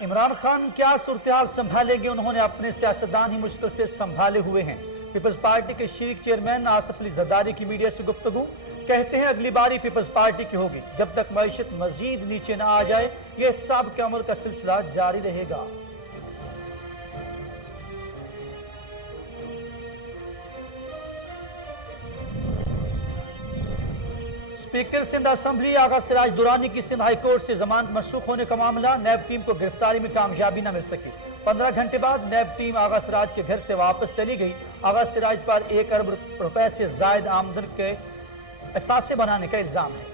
इमरान खान क्या सूरत-ए-हाल संभालेंगे? उन्होंने अपने सियासतदान ही मुश्किल से संभाले हुए हैं। पीपल्स पार्टी के शरीक चेयरमैन आसिफ अली जरदारी की मीडिया से गुफ्तगू, कहते हैं अगली बारी पीपल्स पार्टी की होगी। जब तक मईशत मजीद नीचे न आ जाए ये एहतसाब के अमल का सिलसिला जारी रहेगा। स्पीकर सिंध असम्बली आगा सिराज दुरानी की सिंध हाई कोर्ट से जमानत मनसूख होने का मामला, नैब टीम को गिरफ्तारी में कामयाबी न मिल सकी। 15 घंटे बाद नैब टीम आगा सिराज के घर से वापस चली गई। आगा सिराज पर 1 अरब रुपए से जायद आमदन के असासे बनाने का इल्जाम है।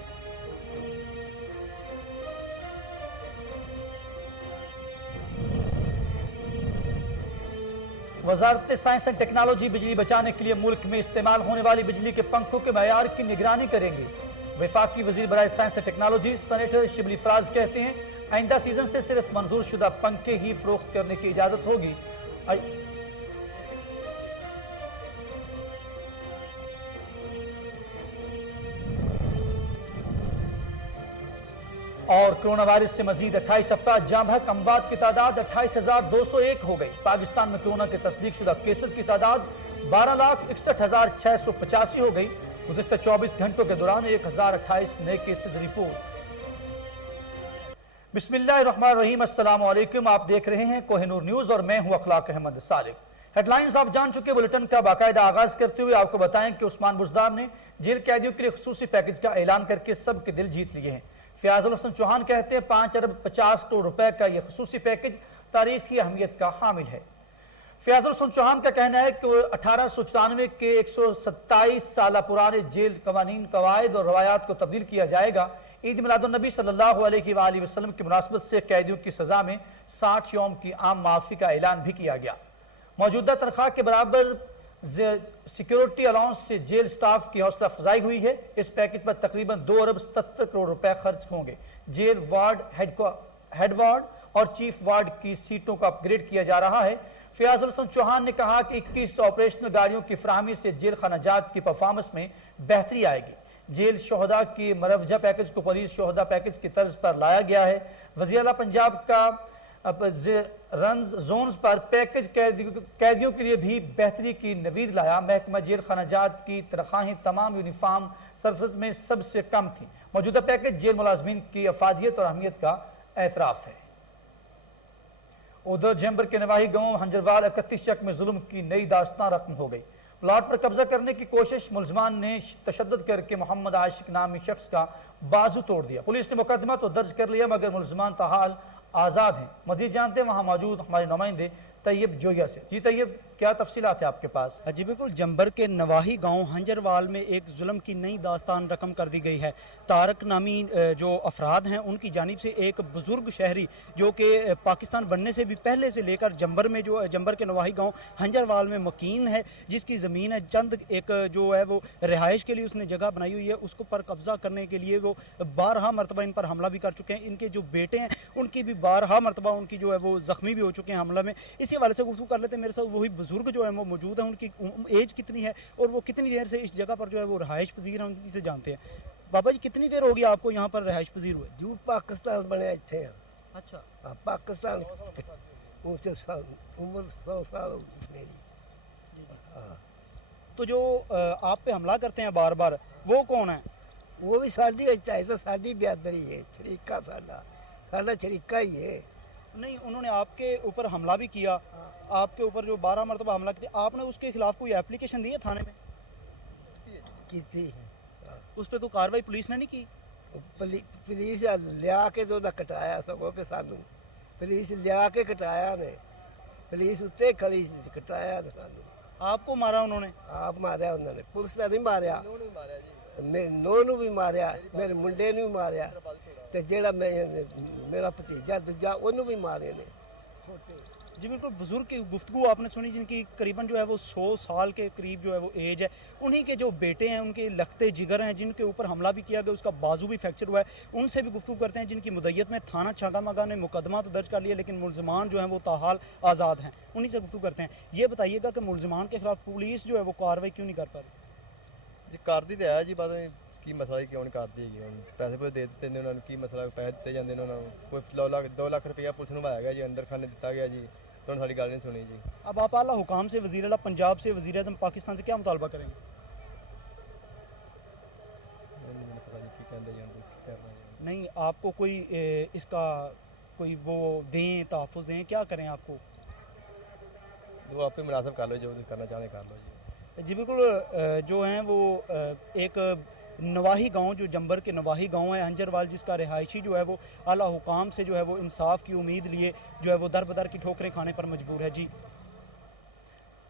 वजारत साइंस एंड टेक्नोलॉजी बिजली बचाने के लिए मुल्क में इस्तेमाल होने वाली बिजली के पंखों के मयार की निगरानी करेंगे। वफाकी वजीर बराए science and technology senator Shibli Faraz कहते हैं आइंदा सीजन से सिर्फ मंजूर शुदा पंखे ही फरोख्त करने की इजाजत होगी। और कोरोना वायरस से मजीद 28 अफराद जाँ बहक, अमवात की तादाद 28,201 हो गई। पाकिस्तान में कोरोना के तस्दीक शुदा केसेस की तादाद 12,61,685 हो गई। गुज़िश्ता 24 घंटों के दौरान 1,028 नए केसेस रिपोर्ट। बिस्मिल्लाहिर्रहमानिर्रहीम, अस्सलाम वालेकुम। आप देख रहे हैं कोहिनूर न्यूज और मैं हूं अखलाक अहमद सालिक। हेडलाइंस आप जान चुके। बुलेटिन का बाकायदा आगाज करते हुए आपको बताएं कि उस्मान बुज़दार ने जेल कैदियों के लिए खुसूसी पैकेज का ऐलान करके सबके दिल जीत लिए हैं। फयाजुल हसन चौहान कहते हैं 5 अरब 50 करोड़ रुपए का यह खुसूसी पैकेज तारीखी अहमियत का हामिल है। फयाजुल हसन चौहान का कहना है कि 1894 के 127 साल पुराने जेल कवानीन, कवायद और रवायात को तब्दील किया जाएगा। ईद मिलादुन्नबी सल्लल्लाहु अलैहि वसल्लम की मुनासबत से कैदियों की सजा में 60 यौम की आम माफी का ऐलान भी किया गया। मौजूदा तनख्वाह के बराबर सिक्योरिटी अलाउंस से जेल स्टाफ की हौसला अफजाई हुई है। इस पैकेज पर तकरीबन 2 अरब 77 करोड़ रुपए खर्च होंगे। जेल वार्ड, हेड वार्ड और चीफ वार्ड की सीटों को अपग्रेड किया जा रहा है। फयाजुल हसन चौहान ने कहा कि 21 ऑपरेशनल गाड़ियों की फराहमी से जेल खानाजात की परफॉर्मेंस में बेहतरी आएगी। जेल शोहदा की मरवजा पैकेज को पुलिस शोहदा पैकेज की तर्ज पर लाया गया है। वज़ीर आला पंजाब का रन जोन्स पर पैकेज कैदियों के लिए भी बेहतरी की नवीद लाया। महकमा जेल खानाजात की तनख्वाहें तमाम यूनिफॉर्म सर्विस में सबसे कम थी। मौजूदा पैकेज जेल मुलाजमीन की अफादियत और अहमियत का एतराफ़ है। उधर जैम्बर के नवाही गांव हंजरवाल 31 शक में जुल्म की नई दास्तां रकम हो गई। प्लाट पर कब्जा करने की कोशिश, मुलजमान ने तशद्दुद करके मोहम्मद आशिक नामी शख्स का बाजू तोड़ दिया। पुलिस ने मुकदमा तो दर्ज कर लिया मगर मुलजमान ताहाल आज़ाद हैं। मजीद जानते हैं वहाँ मौजूद हमारे नुमाइंदे तैयब जोया से। जी तैयब, क्या तफसीलात है आपके पास? जी बिल्कुल, जंबर के नवाही गांव हंजरवाल में एक जुल्म की नई दास्तान रकम कर दी गई है। तारक नामी जो अफराद हैं उनकी जानिब से एक बुजुर्ग शहरी जो कि पाकिस्तान बनने से भी पहले से लेकर जंबर के नवाही गांव हंजरवाल में मकीन है, जिसकी ज़मीन है चंद एक जो है वो रिहाइश के लिए उसने जगह बनाई हुई है, उसको पर कब्जा करने के लिए वो 12 मरतबा इन पर हमला भी कर चुके हैं। इनके जो बेटे हैं उनकी भी 12 मरतबा उनकी जो है वो ज़ख्मी भी हो चुके हैं हमला में। इसी वाले से गुफ्तगू कर लेते हैं। मेरे साथ वही बुजुर्ग जो है वो मौजूद है, उनकी एज कितनी है और वो कितनी देर से इस जगह पर जो है वो रहायश पजीर है, उनसे जानते हैं। बाबा जी, कितनी देर होगी आपको यहाँ पर रहायश पजीर हुए? जू पाकिस्तान बने इतने। अच्छा, पाकिस्तान उससे उम्र 100 साल मेरी। तो जो आप पे हमला करते हैं बार बार, वो कौन है? वो भी साड़ी चाहे तो साड़ी बिरादरी है, शरीका साड़ा शरीका ही है। नहीं, उन्होंने आपके ऊपर हमला भी किया, आपके ऊपर जो 12 मरतबा हमला किया, आपने उसके खिलाफ कोई एप्लीकेशन दी है थाने में? की थी, उस पर कोई कार्रवाई पुलिस ने नहीं की? पुलिस लिया के तो कटाया सगो के सानू पुलिस लिया के कटाया ने, पुलिस उत्ते खड़ी कटाया सानू। आपको मारा उन्होंने? आप मारिया उन्होंने, पुलिस ने नहीं मारिया, नूह भी मारिया, मेरे मुंडे भी मारिया, तो जेड़ा मेरा भतीजा दूजा उन्होंने भी मारे ने। जी बिल्कुल, बुजुर्ग की गुफ्तगू आपने सुनी जिनकी करीबन जो है वो 100 साल के करीब जो है वो एज है। उन्हीं के जो बेटे हैं, उनके लखते जिगर हैं, जिनके ऊपर हमला भी किया गया, उसका बाजू भी फ्रैक्चर हुआ है, उनसे भी गुफ्तगू करते हैं। जिनकी मुद्दत में थाना छाटामागा ने मुकदमा तो दर्ज कर लिया लेकिन मुलजमान जो हैं वो ताहाल आज़ाद हैं, उन्हीं से गुफ्तगू करते हैं। ये बताइएगा कि मुलजमान के खिलाफ पुलिस जो है वो कार्रवाई क्यों नहीं कर पा रही? जी कर दी तो है जी, बाद ਕੀ ਮਸਲਾ ਹੀ ਕਿਉਂ ਨਹੀਂ ਕਰਦੀ ਹੈਗੀ ਹੁਣ ਪੈਸੇ ਪੂਸੇ ਦੇ ਦਿੱਤੇ ਨੇ ਉਹਨਾਂ ਨੂੰ ਕੀ ਮਸਲਾ ਪੈਸੇ ਦਿੱਤੇ ਜਾਂਦੇ ਨੇ ਉਹਨਾਂ ਨੂੰ ਕੋਈ 2 ਲੱਖ ਰੁਪਇਆ ਪੁਲਿਸ ਨੂੰ ਵਾਇਆ ਗਿਆ ਜੀ ਅੰਦਰ ਖਾਨੇ ਦਿੱਤਾ ਗਿਆ ਜੀ तो उन्होंने साड़ी गल नहीं सुनी जी। अब आप आला हुकाम से वज़ीर आला पंजाब से वज़ीर आज़म पाकिस्तान से क्या मुतालबा करेंगे? नहीं आपको कोई इसका कोई वो दें तहफ़्फ़ुज़ दें क्या करें आपको? वो आप ही मुनासिब कर लो जो करना चाहें कर लो जी। जी बिल्कुल जो हैं वो एक नवाही गांव जो जंबर के नवाही गांव है हंजरवाल जिसका रिहायशी जो है वो आला हुकाम से जो है वो इंसाफ की उम्मीद लिए जो है वो दर बदर की ठोकरें खाने पर मजबूर है। जी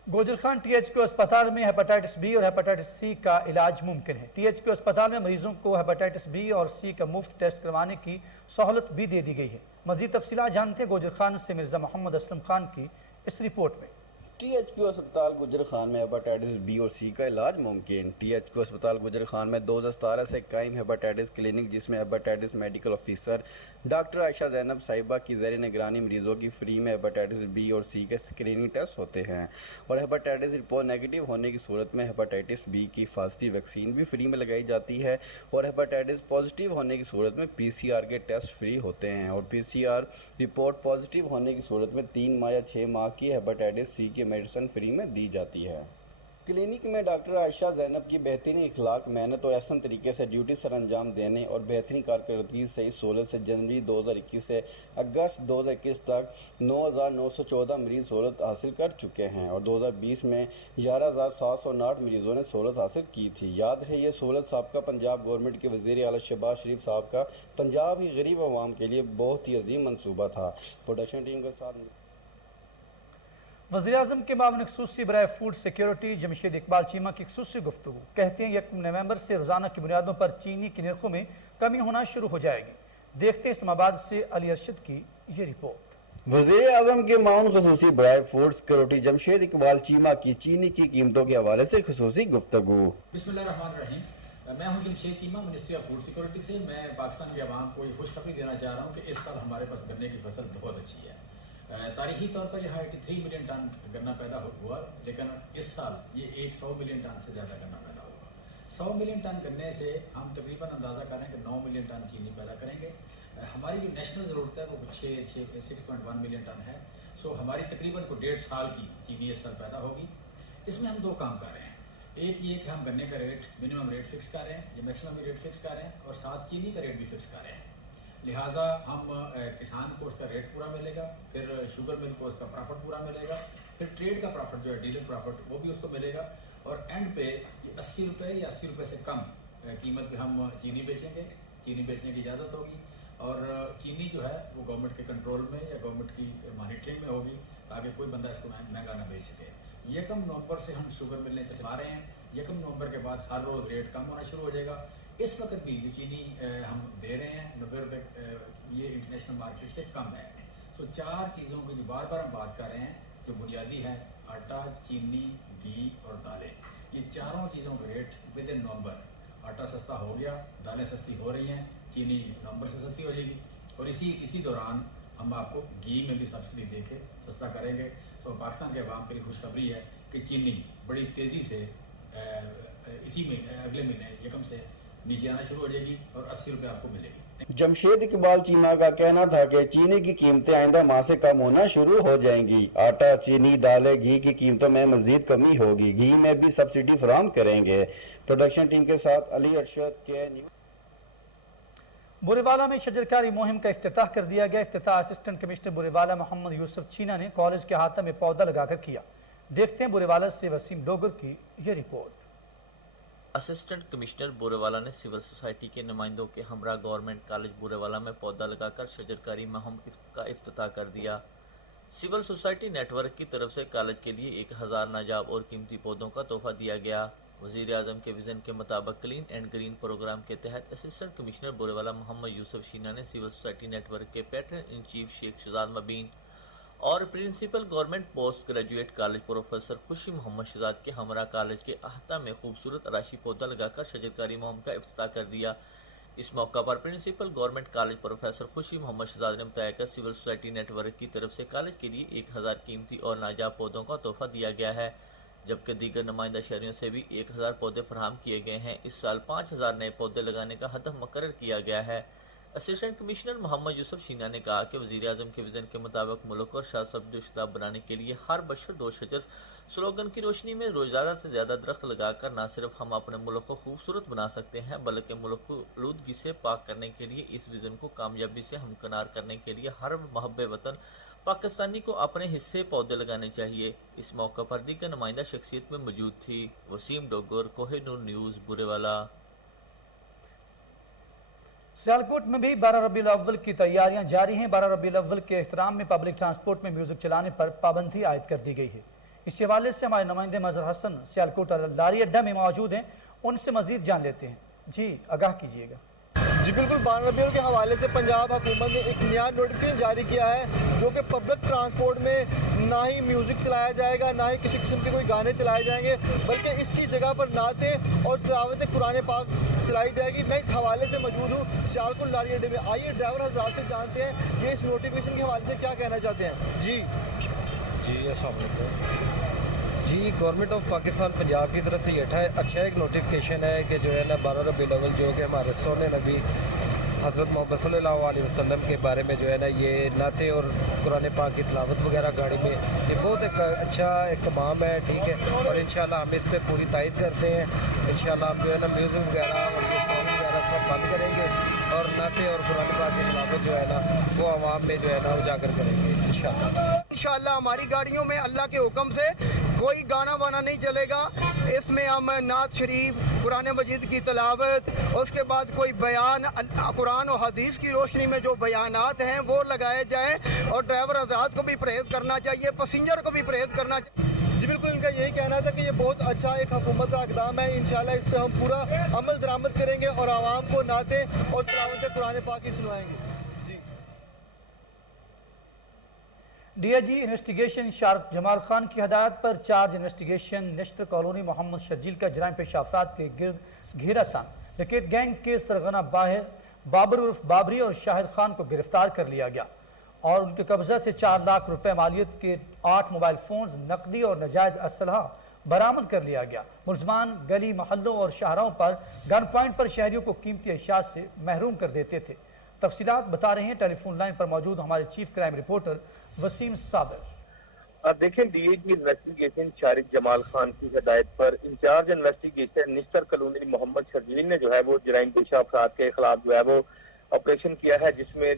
गोजर खान THQ अस्पताल में हेपेटाइटिस बी और हेपेटाइटिस सी का इलाज मुमकिन है। THQ अस्पताल में मरीजों को हेपेटाइटिस बी और सी का मुफ्त टेस्ट करवाने की सहूलत भी दे दी गई है। मजीद तफसीलात जानते हैं गोजर खान से मिर्जा मोहम्मद असलम खान की इस रिपोर्ट में। THQ अस्पताल गुजर खान में हेपेटाइटिस बी और सी का इलाज मुमकिन। THQ अस्पताल गुजर खान में 2017 से कायम हेपेटाइटिस क्लिनिक जिसमें hepatitis medical officer doctor Ayesha Zainab साहिबा की ज़ेर निगरानी मरीजों की फ्री में हेपेटाइटिस बी और सी के स्क्रीनिंग टेस्ट होते हैं और हेपेटाइटिस रिपोर्ट नेगेटिव होने की सूरत में हेपेटाइटिस बी की हिफाजती वैक्सीन भी फ्री में लगाई जाती है और हेपेटाइटिस पॉजिटिव होने की सूरत में PCR के टेस्ट फ्री होते हैं और PCR रिपोर्ट पॉजिटिव होने की सूरत में 3 माह या 6 माह की हेपेटाइटिस सी की मेडिसिन फ्री में दी जाती है। क्लिनिक में डॉक्टर आयशा ज़ैनब की बेहतरीन इखलाक, मेहनत और एहसन तरीके से ड्यूटी सर अंजाम देने और बेहतरीन कारकर्दगी से इस सहूलत से जनवरी 2021 से अगस्त 2021 तक 9,914 मरीज़ सहूलत हासिल कर चुके हैं और 2020 में 11,709 मरीज़ों ने सहूलत हासिल की थी। याद है ये सहूलत साबका पंजाब गवर्नमेंट के वज़ीर आला शहबाज शरीफ साहब का पंजाब की गरीब अवाम के लिए बहुत ही अजीम मनसूबा था। प्रोडक्शन टीम के साथ वज़ीर आज़म के मामले ख़ुसूसी बराए फूड सिक्योरिटी जमशेद इकबाल चीमा की ख़ुसूसी गुफ्तगू। कहते हैं 1 नवंबर से रोज़ाना की बुनियादों पर चीनी की नरखों में कमी होना शुरू हो जाएगी। देखते हैं इस्लामाबाद से अली अरशद की ये रिपोर्ट। वज़ीर आज़म के मामले ख़ुसूसी बराए फूड सिक्योरिटी जमशेद इकबाल चीमा की चीनी की कीमतों के हवाले से ख़ुसूसी गुफ्तगू। बिस्मिल्लाहिर्रहमानिर्रहीम। मैं हूं Jamshed Cheema, ministry of food security से। मैं पाकिस्तान की आवाम को ये खुशखबरी देना चाह रहा हूँ कि इस साल हमारे पास गन्ने की फसल बहुत अच्छी है। तारीखी तौर पर यहाँ 83 मिलियन टन गन्ना पैदा हुआ, लेकिन इस साल ये 100 मिलियन टन से ज़्यादा गन्ना पैदा हुआ। 100 मिलियन टन गन्ने से हम तकरीबन अंदाज़ा करें कि 9 मिलियन टन चीनी पैदा करेंगे। हमारी जो नेशनल ज़रूरत है वो 6.1 मिलियन टन है। सो हमारी तकरीबन को 1.5 साल की चीनी इस साल पैदा होगी। इसमें हम 2 काम कर रहे हैं। एक ये कि हम गन्ने का रेट मिनिमम रेट फिक्स कर रहे हैं या मैक्सिमम रेट फिक्स कर रहे हैं और साथ चीनी का रेट भी फिक्स कर रहे हैं। लिहाजा हम किसान को उसका रेट पूरा मिलेगा, फिर शुगर मिल को उसका प्रॉफिट पूरा मिलेगा, फिर ट्रेड का प्रॉफिट जो है डीलर प्रॉफिट वो भी उसको मिलेगा और एंड पे 80 रुपये या 80 रुपये से कम कीमत पे हम चीनी बेचेंगे। चीनी बेचने की इजाज़त होगी और चीनी जो है वो गवर्नमेंट के कंट्रोल में या गवर्नमेंट की मॉनिटरिंग में होगी ताकि कोई बंदा इसको महंगा ना बेच सके। 1 नवंबर से हम शुगर मिलने चला रहे हैं। 1 नवंबर के बाद हर रोज़ रेट कम होना शुरू हो जाएगा। इस वक्त भी जो चीनी हम दे रहे हैं 90 रुपये, ये इंटरनेशनल मार्केट से कम है। सो 4 चीज़ों की जो बार बार हम बात कर रहे हैं जो बुनियादी है, आटा, चीनी, घी और दालें, ये चारों चीज़ों का रेट विद इन नवंबर, आटा सस्ता हो गया, दालें सस्ती हो रही हैं, चीनी नवंबर से सस्ती हो जाएगी और इसी दौरान हम आपको घी में भी सब्सिडी दे के सस्ता करेंगे। तो पाकिस्तान के अवाम के लिए खुशखबरी है कि चीनी बड़ी तेज़ी से इसी महीने अगले महीने 1 से नीचे आना शुरू हो जाएगी और 80 रुपये आपको मिलेगी। जमशेद इकबाल चीमा का कहना था कि चीनी की कीमतें आइंदा माह से कम होना शुरू हो जाएंगी। आटा, चीनी, दालें, घी की कीमतों में मजीद कमी होगी। घी में भी सब्सिडी फराहम करेंगे। प्रोडक्शन टीम के साथ अली अरशद के न्यूज़। बुरेवाला में शजरकारी मुहिम का इफ्तिताह कर दिया गया। इफ्तिताह असिस्टेंट कमिश्नर बुरेवाला मोहम्मद यूसुफ चीना ने कॉलेज के अहाता में पौधा लगाकर किया। देखते हैं बुरेवाला से वसीम डोगर की ये रिपोर्ट। असिस्टेंट कमिश्नर बुरेवाला ने सिविल सोसाइटी के नुमाइंदों के हमरा गवर्नमेंट कॉलेज बुरेवाला में पौधा लगाकर शजरकारी मुहिम का इफ्तिताह कर दिया। सिविल सोसाइटी नेटवर्क की तरफ से कॉलेज के लिए 1000 नाजाब और कीमती पौधों का तोहफा दिया गया। वज़ीर आज़म के विज़न के मुताबिक क्लीन एंड ग्रीन प्रोग्राम के तहत असिस्टेंट कमिश्नर बुरेवाला मोहम्मद यूसुफ शीना ने सिविल सोसाइटी नेटवर्क के patron in chief Sheikh Shahzad Mubeen और principal government post graduate college professor Khushi Muhammad Shahzad के हमरा कॉलेज के अहाता में खूबसूरत आराशी पौधा लगाकर शजरकारी मुहिम का इफ्तिताह कर दिया। इस मौका पर principal government college professor Khushi Muhammad Shahzad ने बताया कि सिविल सोसाइटी नेटवर्क की तरफ से कॉलेज के लिए 1000 कीमती और नाजाब पौधों का तोहफा दिया गया है। जबकि दीगर नुमाइंदा शहरियों से भी 1000 पौधे फराहम किए गए हैं। इस साल 5000 नए पौधे लगाने का हदफ मुकर्रर किया गया है। असिस्टेंट कमिश्नर मोहम्मद यूसुफ शीना ने कहा कि वज़ीर-ए-आज़म के विज़न के मुताबिक मुल्क और शासब्दोशदा बनाने के लिए हर बशर दो शजर स्लोगन की रोशनी में ज़्यादा से ज़्यादा दरख्त लगाकर न सिर्फ हम अपने मुल्क को खूबसूरत बना सकते हैं बल्कि मुल्क को आलूदगी से पाक करने के लिए इस विज़न को कामयाबी से हमकिनार करने के लिए हर मुहब्बे वतन पाकिस्तानी को अपने हिस्से पौधे लगाने चाहिए। इस मौका पर दीगर नुमाइंदा शख्सियत में मौजूद थी। वसीम डोगर, कोहिनूर न्यूज़, बुरेवाला। सियालकोट में भी 12 रबीउल अव्वल की तैयारियां जारी हैं। 12 रबीउल अव्वल के एहतराम में पब्लिक ट्रांसपोर्ट में म्यूजिक चलाने पर पाबंदी आयद कर दी गई है। इस हवाले से हमारे नुमाइंदे मजहर हसन सियालकोट लारी अड्डा में मौजूद हैं, उनसे मजीद जान लेते हैं। जी आगाह कीजिएगा। जी बिल्कुल, 12 रबीउल के हवाले से पंजाब हुकूमत ने एक नया नोटिफिकेशन जारी किया है जो कि पब्लिक ट्रांसपोर्ट में ना ही म्यूज़िक चलाया जाएगा, ना ही किसी किस्म के कोई गाने चलाए जाएंगे, बल्कि इसकी जगह पर नातें और तिलावत कुरान पाक चलाई जाएगी। मैं इस हवाले से मौजूद हूँ सियालकोट लारी अड्डे में। आइए ड्राइवर हज़रात से जानते हैं ये इस नोटिफिकेशन के हवाले से क्या कहना चाहते हैं। जी अस्सलाम वालेकुम। जी गवर्नमेंट ऑफ पाकिस्तान पंजाब की तरफ से ये अच्छा एक नोटिफिकेशन है कि जो है ना 12 रबीउल अव्वल जो कि हमारे सोने नबी हज़रत मोहम्मद सल्लल्लाहु अलैहि वसल्लम के बारे में जो है ना ये नाते और कुरान पाक की तिलावत वगैरह गाड़ी में ये बहुत एक अच्छा इक़्तिमाम है, ठीक है। और इंशाल्लाह हम इस पर पूरी तायद करते हैं। इंशाल्लाह हम जो है ना म्यूज़िक वगैरह और सॉन्ग वगैरह सब बंद करेंगे और नाते और कुरान पाक की तिलावत जो है ना वो आवाम में जो है ना उजागर करेंगे इंशाल्लाह। हमारी गाड़ियों में अल्लाह के हुक्म से कोई गाना वाना नहीं चलेगा। इसमें हम नात शरीफ, कुरान मजीद की तिलावत, उसके बाद कोई बयान कुरान और हदीस की रोशनी में जो बयानात हैं वो लगाए जाएँ और ड्राइवर हज़रात को भी परहेज़ करना चाहिए, पैसेंजर को भी परहेज़ करना चाहिए। जी बिल्कुल, इनका यही कहना था कि ये बहुत अच्छा एक हुकूमत का इक़दाम है। इंशाल्लाह इस पर हम पूरा अमल दरामद करेंगे और आवाम को नातें और तिलावत कुरान पाक की सुनवाएंगे। डीआईजी इन्वेस्टिगेशन शार्क जमाल खान की हदायत पर charge investigation Nishtar colony Mohammad Sharjeel का जराइम पेशा अफराद के गिरद घेरा तान डकैत गैंग के सरगना बाबर उर्फ बाबरी और शाहिद खान को गिरफ्तार कर लिया गया और उनके कब्जा से 4 लाख रुपए मालियत के 8 मोबाइल फोन्स, नकदी और नाजायज असलहा बरामद कर लिया गया। मुलजमान गली मोहल्लों और शहरों पर गन पॉइंट पर शहरियों को कीमती अशिया से महरूम कर देते थे। तफसीलात बता रहे हैं टेलीफोन लाइन पर मौजूद हमारे chief crime reporter Waseem Sabir. देखें, डीएजी इन्वेस्टिगेशन शारिक जमाल खान की हिदायत पर incharge investigation Nishtar colony Mohammad Sharjeel ने जो है वो जराइम पेशा अफराद के खिलाफ जो है वो ऑपरेशन किया है, जिसमें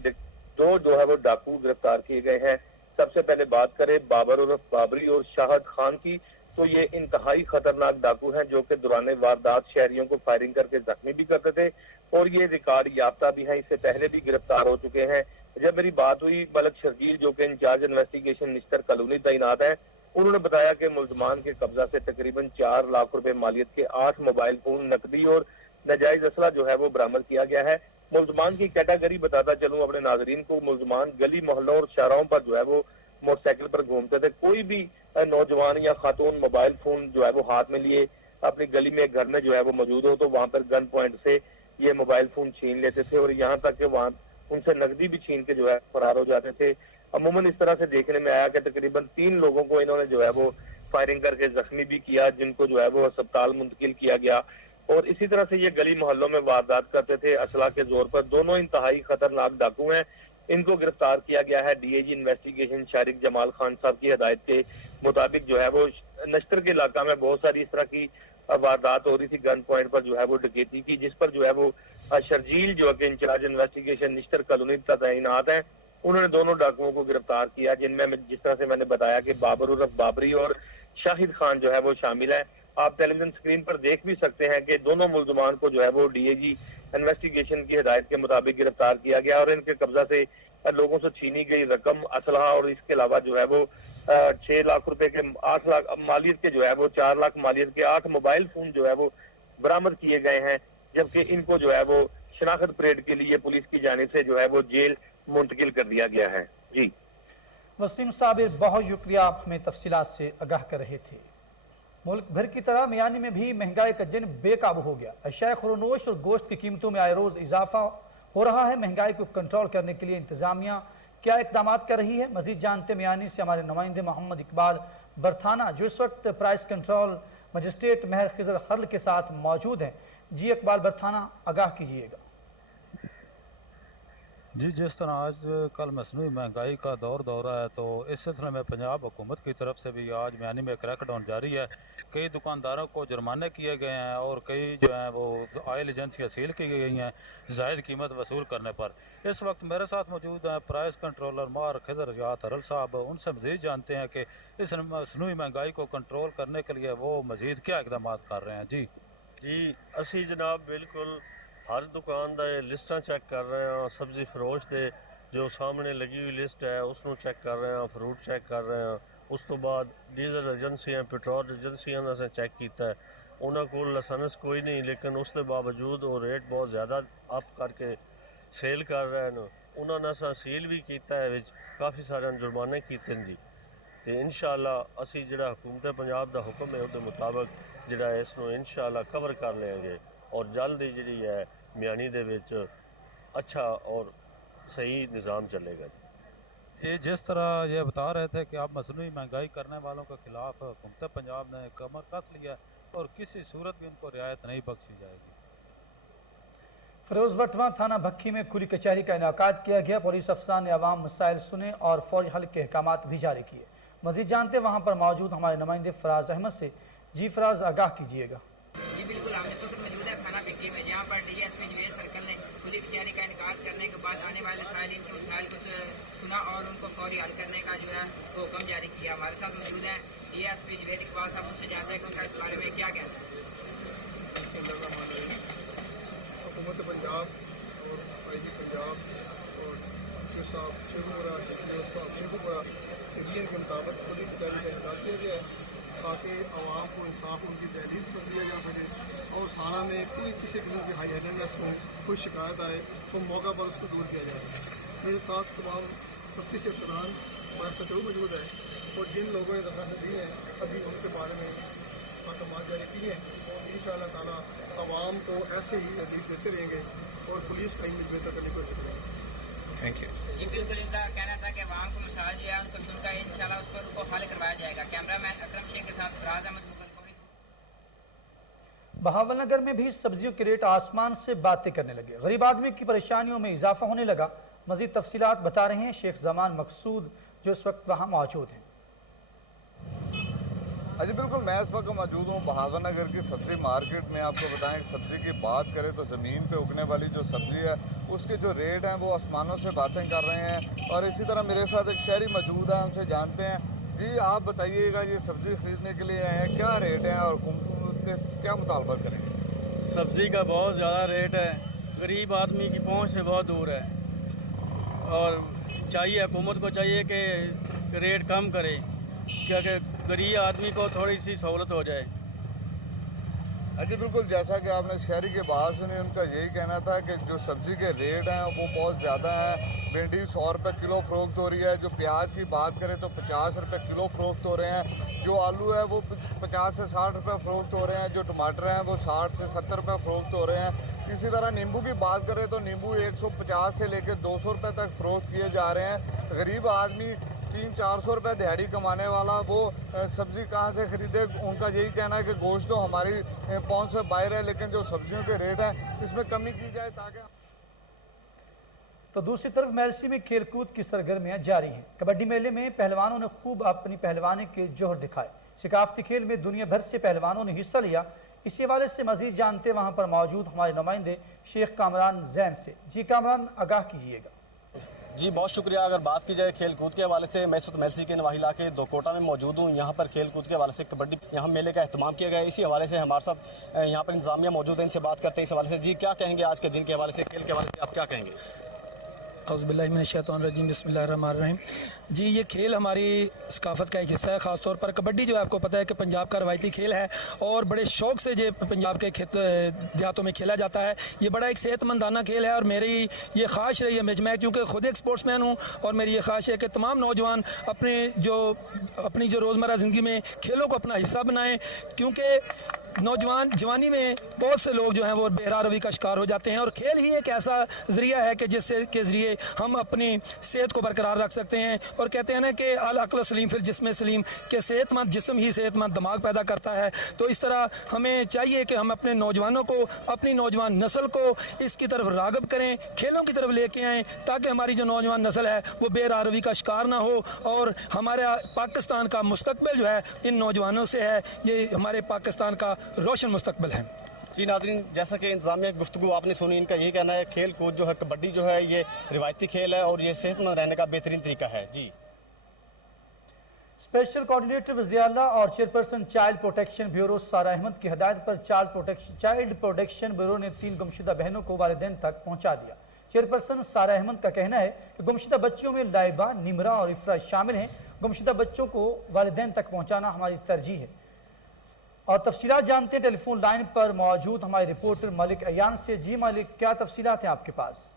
2 जो है वो डाकू गिरफ्तार किए गए हैं। सबसे पहले बात करें बाबर उर्फ बाबरी और शाहिद खान की, तो ये इंतहाई खतरनाक डाकू हैं जो कि दौरान वारदात शहरियों को फायरिंग करके जख्मी भी करते थे और ये रिकॉर्ड याफ्ता भी हैं, इससे पहले भी गिरफ्तार हो चुके हैं। जब मेरी बात हुई मलक शर्जील जो कि इंचार्ज इन्वेस्टिगेशन निस्तर कॉलोनी तैनात है, उन्होंने बताया कि मुलजमान के कब्जा से तकरीबन 4 लाख रुपए मालियत के 8 मोबाइल फोन, नकदी और नाजायज असला जो है वो बरामद किया गया है। मुलजमान की कैटेगरी बताता चलूं अपने नाजरीन को, मुलजमान गली मोहल्लों और शहरों पर जो है वो मोटरसाइकिल पर घूमते थे। कोई भी नौजवान या खातून मोबाइल फोन जो है वो हाथ में लिए अपनी गली में घर में जो है वो मौजूद हो तो वहां पर गन पॉइंट से ये मोबाइल फोन छीन लेते थे और यहाँ तक कि वहां उनसे नकदी भी छीन के जो है फरार हो जाते थे। अमूमन इस तरह से देखने में आया कि तकरीबन 3 लोगों को इन्होंने जो है वो फायरिंग करके जख्मी भी किया, जिनको जो है वो अस्पताल मुंतकिल किया गया। और इसी तरह से ये गली मोहल्लों में वारदात करते थे असला के जोर पर। दोनों इंतहाई खतरनाक डाकू हैं, इनको गिरफ्तार किया गया है। डीएजी इन्वेस्टिगेशन शारिक जमाल खान साहब की हदायत के मुताबिक जो है वो नश्तर के इलाका में बहुत सारी इस तरह की वारदात हो रही थी गन पॉइंट पर जो है वो डकैती की, जिस पर जो है वो शर्जील जो कि इंचार्ज इन्वेस्टिगेशन निश्तर कॉलोनी तैनात है, उन्होंने दोनों डाकुओं को गिरफ्तार किया, जिनमें जिस तरह से मैंने बताया कि बाबर उर्फ बाबरी और शाहिद खान जो है वो शामिल है। आप टेलीविजन स्क्रीन पर देख भी सकते हैं कि दोनों मुलजमान को जो है वो डीएजी इन्वेस्टिगेशन की हिदायत के मुताबिक गिरफ्तार किया गया और इनके कब्जा से लोगों से छीनी गई रकम, असलहा और इसके अलावा जो है वो 6 लाख रुपए के 8 लाख मालियत के जो है वो 4 लाख मालियत के 8 मोबाइल फोन जो है वो बरामद किए गए हैं, जबकि इनको जो है वो शनाख्त परेड के लिए पुलिस की जानिब से जो है वो जेल मुंतकिल कर दिया गया है। जी वसीम साबिर, बहुत शुक्रिया, आप हमें तफसीलात से आगाह कर रहे थे। मुल्क भर की तरह मियानी में भी महंगाई का जन बेकाबू हो गया। अशिया खुरनोश और गोश्त की कीमतों में आए रोज इजाफा हो रहा है। महंगाई को कंट्रोल करने के लिए इंतजामिया کیا اقدامات کر رہی ہے؟ مزید جانتے میانی سے ہمارے نمائندے محمد اقبال برتھانہ جو اس وقت پرائز کنٹرول مجسٹریٹ مہر خضر حرل کے ساتھ موجود ہیں۔ جی اقبال برتھانہ، آگاہ کیجیے گا۔ جی، جس طرح آج کل مصنوعی مہنگائی کا دورہ ہے تو اس سلسلے میں پنجاب حکومت کی طرف سے بھی آج میانی میں کریک ڈاؤن جاری ہے۔ کئی دکانداروں کو جرمانے کیے گئے ہیں اور کئی جو ہیں وہ آئل ایجنسیاں سیل کی گئی ہیں زائد قیمت وصول کرنے پر۔ اس وقت میرے ساتھ موجود ہیں پرائز کنٹرولر مہر خضر حرل صاحب، ان سے مزید جانتے ہیں کہ اس مصنوعی مہنگائی کو کنٹرول کرنے کے لیے وہ مزید کیا اقدامات کر رہے ہیں۔ جی اسی جناب بالکل ہر دکان دا لسٹاں چیک کر رہے ہیں، سبزی فروش دے جو سامنے لگی ہوئی لسٹ ہے اس کو چیک کر رہے ہیں، فروٹ چیک کر رہے ہیں۔ اس تو بعد ڈیزل ایجنسیاں، پیٹرول ایجنسیاں نے اسے چیک کیتا ہے، انہاں کو لائسنس کوئی نہیں لیکن اس کے باوجود وہ ریٹ بہت زیادہ اپ کر کے سیل کر رہے ہیں۔ انہوں نے اساں سیل بھی کیتا ہے، کافی سارے جرمانے کیتے ہیں جی۔ تو انشاءاللہ اسی جڑا حکومت پنجاب دا حکم ہے اس کے مطابق جڑا اس نو انشاءاللہ کور کر لیں گے اور جلد ہی جڑی ہے میانی دے وچ اچھا اور صحیح نظام چلے گا۔ یہ جس طرح یہ بتا رہے تھے کہ آپ مصنوعی مہنگائی کرنے والوں کے خلاف حکومت پنجاب نے کمر کس لیا اور کسی صورت بھی ان کو رعایت نہیں بخشی جائے گی۔ فیروز وٹواں تھانہ بھکی میں کھلی کچہری کا انعقاد کیا گیا۔ پولیس افسران نے عوام مسائل سنے اور فوری حل کے احکامات بھی جاری کیے۔ مزید جانتے وہاں پر موجود ہمارے نمائندے فراز احمد سے۔ جی فراز، آگاہ کیجیے گا۔ جی بالکل، ہم اس وقت موجود ہے تھانہ بھکی میں، جہاں پر D S P Javed circle نے کھلی کچہری کا انعقاد کرنے کے بعد آنے والے سائلین کے مسائل کو سنا اور ان کو فوری حل کرنے کا جو ہے وہ حکم جاری کیا۔ ہمارے ساتھ موجود ہیں D S P Javed Iqbal صاحب، ان سے جانتے ہیں کہ ان کا اس بارے میں کیا کہنا ہے۔ حکومت پنجاب اور آئی جی پنجاب اور صاحب شیخوپورہ ایڈین کے مطابق کھلی کچہری کا انعقاد کیا گیا ہے تاکہ عوام کو انصاف ان کی دہلیز پر دیا جا سکے اور تھانہ میں کوئی کسی قسم کی ہائی ہینڈنس ہو، کوئی شکایت آئے تو موقع پر اس کو دور کیا جائے۔ میرے ساتھ تمام تفتیشی افسران ہمارا سچو موجود ہے اور جن لوگوں نے درخواست دی ہیں ابھی ان کے بارے میں احکامات جاری کیے ہیں۔ انشاءاللہ تعالیٰ عوام کو ایسے ہی ریلیف دیتے رہیں گے اور پولیس کا امیج بہتر کرنے کی کوشش کریں گے۔ تھینک یو جی بالکل، ان کا کہنا تھا کہ عوام کو مسائل جو ہے ان کو سن کر انشاءاللہ اس پر ان کو حل کروایا جائے گا۔ کیمرہ مین اکرم شیخ کے ساتھ فراز احمد مغل۔ بہاول نگر میں بھی سبزیوں کے ریٹ آسمان سے باتیں کرنے لگے، غریب آدمی کی پریشانیوں میں اضافہ ہونے لگا۔ مزید تفصیلات بتا رہے ہیں شیخ زمان مقصود جو اس وقت وہاں موجود ہیں۔ جی بالکل، میں اس وقت موجود ہوں بہاول نگر کی سبزی مارکیٹ میں۔ آپ کو بتائیں کہ سبزی کی بات کریں تو زمین پہ اگنے والی جو سبزی ہے اس کے جو ریٹ ہیں وہ آسمانوں سے باتیں کر رہے ہیں۔ اور اسی طرح میرے ساتھ ایک شہری موجود ہے، ان سے جانتے ہیں۔ جی آپ بتائیے گا، یہ سبزی خریدنے کے لیے آئے ہیں، کیا ریٹ ہیں اور حکومت کے کیا مطالبات کریں گے؟ سبزی کا بہت زیادہ ریٹ ہے، غریب آدمی کی پہنچ سے بہت دور ہے اور چاہیے حکومت کو چاہیے کہ ریٹ کم کرے کیونکہ غریب آدمی کو تھوڑی سی سہولت ہو جائے۔ جی بالکل، جیسا کہ آپ نے شہری کی بات سنی، ان کا یہی کہنا تھا کہ جو سبزی کے ریٹ ہیں وہ بہت زیادہ ہیں۔ بھنڈی 100 روپے کلو فروخت ہو رہی ہے، جو پیاز کی بات کریں تو 50 روپے کلو فروخت ہو رہے ہیں، جو آلو ہے وہ 50 سے 60 روپے فروخت ہو رہے ہیں، جو ٹماٹر ہیں وہ 60 سے 70 روپے فروخت ہو رہے ہیں۔ اسی طرح نیمبو کی بات کریں تو نیمبو 150 سے لے کے 200 روپے تک فروخت کیے جا رہے ہیں۔ غریب آدمی 300-400 روپے دیہڑی کمانے والا وہ سبزی کہاں سے خریدے؟ ان کا یہی کہنا ہے کہ گوشت تو ہماری پہنچ سے باہر ہے، لیکن جو سبزیوں کے ریٹ ہیں اس میں کمی کی جائے تاکہ۔ تو دوسری طرف میلسی میں کھیل کود کی سرگرمیاں جاری ہیں۔ کبڈی میلے میں پہلوانوں نے خوب اپنی پہلوانی کے جوہر دکھائے۔ ثقافتی کھیل میں دنیا بھر سے پہلوانوں نے حصہ لیا۔ اسی حوالے سے مزید جانتے وہاں پر موجود ہمارے نمائندے شیخ کامران زین سے۔ جی کامران، آگاہ کیجیے گا۔ جی بہت شکریہ۔ اگر بات کی جائے کھیل کود کے حوالے سے، میں اس وقت میلسی کے نواحی علاقے دوکوٹا میں موجود ہوں۔ یہاں پر کھیل کود کے حوالے سے کبڈی یہاں میلے کا اہتمام کیا گیا ہے۔ اسی حوالے سے ہمارے ساتھ یہاں پر انتظامیہ موجود ہے، ان سے بات کرتے ہیں اس حوالے سے۔ جی کیا کہیں گے آج کے دن کے حوالے سے، کھیل کے حوالے سے آپ کیا کہیں گے؟ اعوذ باللہ من الشیطان الرجیم، بسم اللہ الرحمن الرحیم۔ جی یہ کھیل ہماری ثقافت کا ایک حصہ ہے، خاص طور پر کبڈی جو ہے آپ کو پتہ ہے کہ پنجاب کا روایتی کھیل ہے اور بڑے شوق سے یہ پنجاب کے دیہاتوں میں کھیلا جاتا ہے۔ یہ بڑا ایک صحت مندانہ کھیل ہے اور میری یہ خواہش رہی ہے، میں چونکہ خود ایک سپورٹس مین ہوں اور میری یہ خواہش ہے کہ تمام نوجوان اپنی جو روزمرہ زندگی میں کھیلوں کو اپنا حصہ بنائیں، کیونکہ नौजवान जवानी में बहुत से लोग जो हैं वो बेहरा रवि का शिकार हो जाते हैं, और खेल ही एक ऐसा ज़रिया है कि जिससे के ज़रिए हम अपनी सेहत को बरकरार रख सकते हैं। और कहते हैं ना कि अल अक्ल सलीम फिल जिस्म सलीम, के सेहतमंद जिस्म ही सेहतमंद दिमाग पैदा करता है। तो इस तरह हमें चाहिए कि हम अपने नौजवानों को, अपनी नौजवान नस्ल को इसकी तरफ राग़िब करें, खेलों की तरफ लेके आएँ, ताकि हमारी जो नौजवान नस्ल है वो बेहरा रवि का शिकार ना हो। और हमारा पाकिस्तान का मुस्तकबिल जो है इन नौजवानों से है, ये हमारे पाकिस्तान का रोशन मुस्तकबिल है। जी नाज़रीन, जैसा कि इंतज़ामिया की गुफ्तगू आपने सुनी, इनका यही कहना है खेल कूद जो है, कबड्डी जो है ये रिवायती खेल है और ये सेहतमंद रहने का बेहतरीन तरीका है। जी स्पेशल कोऑर्डिनेटर वज़ीर आला और चेयरपर्सन चाइल्ड प्रोटेक्शन ब्यूरो सारा अहमद की हिदायत पर चाइल्ड प्रोटेक्शन ब्यूरो ने 3 गुमशुदा बहनों को वालिदैन तक पहुंचा दिया। चेयरपर्सन सारा अहमद का कहना है कि गुमशुदा बच्चियों में लाइबा, निमरा और इफ्रा शामिल हैं। गुमशुदा बच्चों को वालिदैन तक पहुंचाना हमारी तरजीह है। और तफसीलात जानते हैं टेलीफोन लाइन पर मौजूद हमारे रिपोर्टर मलिक अयान से। जी मलिक, क्या तफसीलात हैं आपके पास?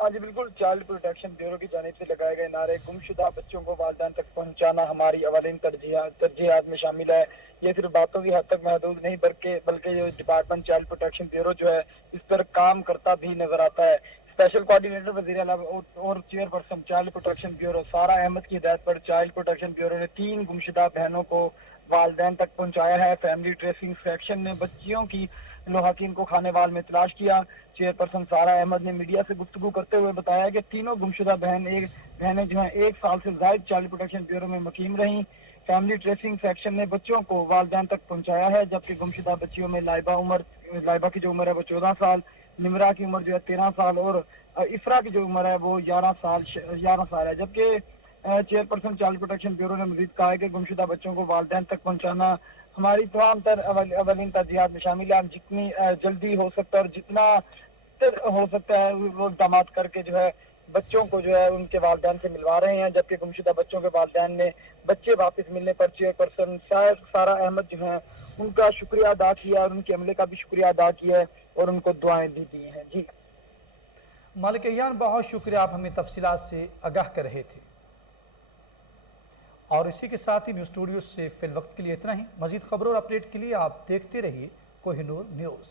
हाँ जी बिल्कुल, चाइल्ड प्रोटेक्शन ब्यूरो की जानिब से लगाए गए नारे गुमशुदा बच्चों को वालिदैन तक पहुंचाना हमारी अवलिन तरजीहात में शामिल है। ये सिर्फ बातों की हद तक महदूद नहीं बल्कि ये डिपार्टमेंट चाइल्ड प्रोटेक्शन ब्यूरो जो है इस पर काम करता भी नजर आता है। स्पेशल कोऑर्डिनेटर वज़ीर आला और चेयरपर्सन चाइल्ड प्रोटेक्शन ब्यूरो सारा अहमद की हिदायत पर चाइल्ड प्रोटेक्शन ब्यूरो ने 3 गुमशुदा बहनों को वालिदैन तक पहुंचाया है। फैमिली ट्रेसिंग सेक्शन ने बच्चियों की लोहाकीन को खानेवाल में तलाश किया। चेयरपर्सन सारा अहमद ने मीडिया से गुफ्तगू करते हुए बताया कि तीनों गुमशुदा बहनें जो हैं 1 साल से ज़ायद चाइल्ड प्रोटेक्शन ब्यूरो में मुकीम रहीं। फैमिली ट्रेसिंग सेक्शन ने बच्चों को वालिदैन तक पहुंचाया है, जबकि गुमशुदा बच्चियों में लाइबा की जो उम्र है वो 14 साल, निमरा की उम्र जो है 13 साल और इफ्रा की जो उम्र है वो 11 साल है। जबकि चेयरपर्सन चाइल्ड प्रोटेक्शन ब्यूरो ने मजीद कहा है कि गुमशुदा बच्चों को वालिदैन तक पहुंचाना हमारी तमाम अवलिन तरजीहात में शामिल है। हम जितनी जल्दी हो सकता है और जितना हो सकता है वो इक़दाम करके जो है बच्चों को जो है उनके वालिदैन से मिलवा रहे हैं। जबकि गुमशुदा बच्चों के वालिदैन ने बच्चे वापस मिलने पर चेयरपर्सन सारा अहमद जो है उनका शुक्रिया अदा किया और उनके अमले का भी शुक्रिया अदा किया है और उनको दुआएं भी दी हैं। जी मलिक अयान, बहुत शुक्रिया, आप हमें तफसीलात से आगाह कर रहे थे। और इसी के साथ ही न्यूज़ स्टूडियो से फिल वक्त के लिए इतना ही। मजीद खबरों और अपडेट के लिए आप देखते रहिए कोहिनूर न्यूज़।